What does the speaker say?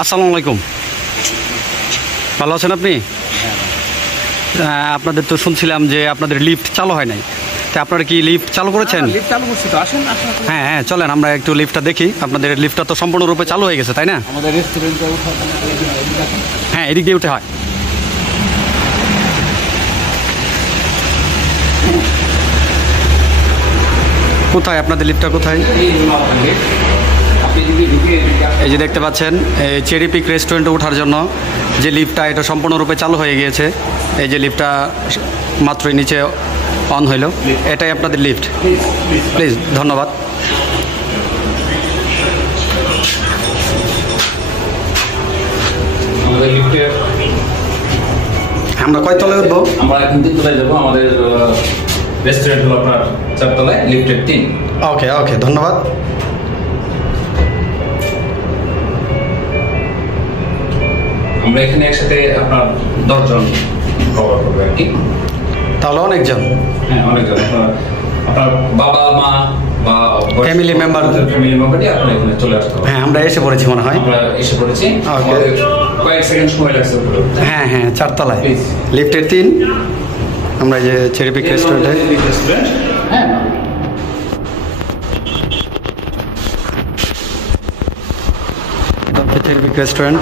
আসসালামু আলাইকুম, ভালো আছেন আপনি? আপনাদের তো শুনছিলাম যে আপনাদের লিফট চালু হয় নাই, তা আপনারা কি লিফট চালু করেছেন? লিফট চালু করছি তো, আসেন আসেন। হ্যাঁ হ্যাঁ, চলেন আমরা একটু লিফটটা দেখি। আপনাদের লিফটটা তো সম্পূর্ণরূপে চালু হয়ে গেছে, তাই না? আমাদের রেস্টুরেন্টে উঠার জন্য হ্যাঁ, এদিক দিয়ে উঠে হয়। কোথায় আপনাদের লিফটটা কোথায়? এই যে দেখতে পাচ্ছেন, এই চেরি পিক রেস্টুরেন্টে ওঠার জন্য যে লিফটটা, এটা সম্পূর্ণরূপে চালু হয়ে গিয়েছে। এই যে লিফটটা মাত্রই নিচে অন হইল, এটাই আপনাদের লিফট। প্লিজ, ধন্যবাদ। আমরা কয়তলায় উঠবো? আমরা এখন 3 তলায় যাবো। আমাদের রেস্টুরেন্ট হলো আপনার 4 তলায়, লিফটের 3। ওকে ওকে, ধন্যবাদ। আমরা এখানে একসাথে আপনার 10 জন কভার করবো আর কি। তাহলে অনেকজন। হ্যাঁ, অনেকজন। আপনার বাবা মা বা ফ্যামিলি মেম্বার দিয়ে আপনার এখানে চলে আসতে হবে। হ্যাঁ, আমরা এসে পড়েছি মনে হয়। আমরা এসে পড়েছি। Okay. আমাদের কয়েক সেকেন্ড সময় লাগছে উপরে উঠতে। হ্যাঁ হ্যাঁ, 4 তলায়, Please. লিফটের 3। আমরা এই যে চেরি পিক রেস্টুরেন্টে। রেস্টুরেন্ট। হ্যাঁ, চেরি পিক রেস্টুরেন্ট।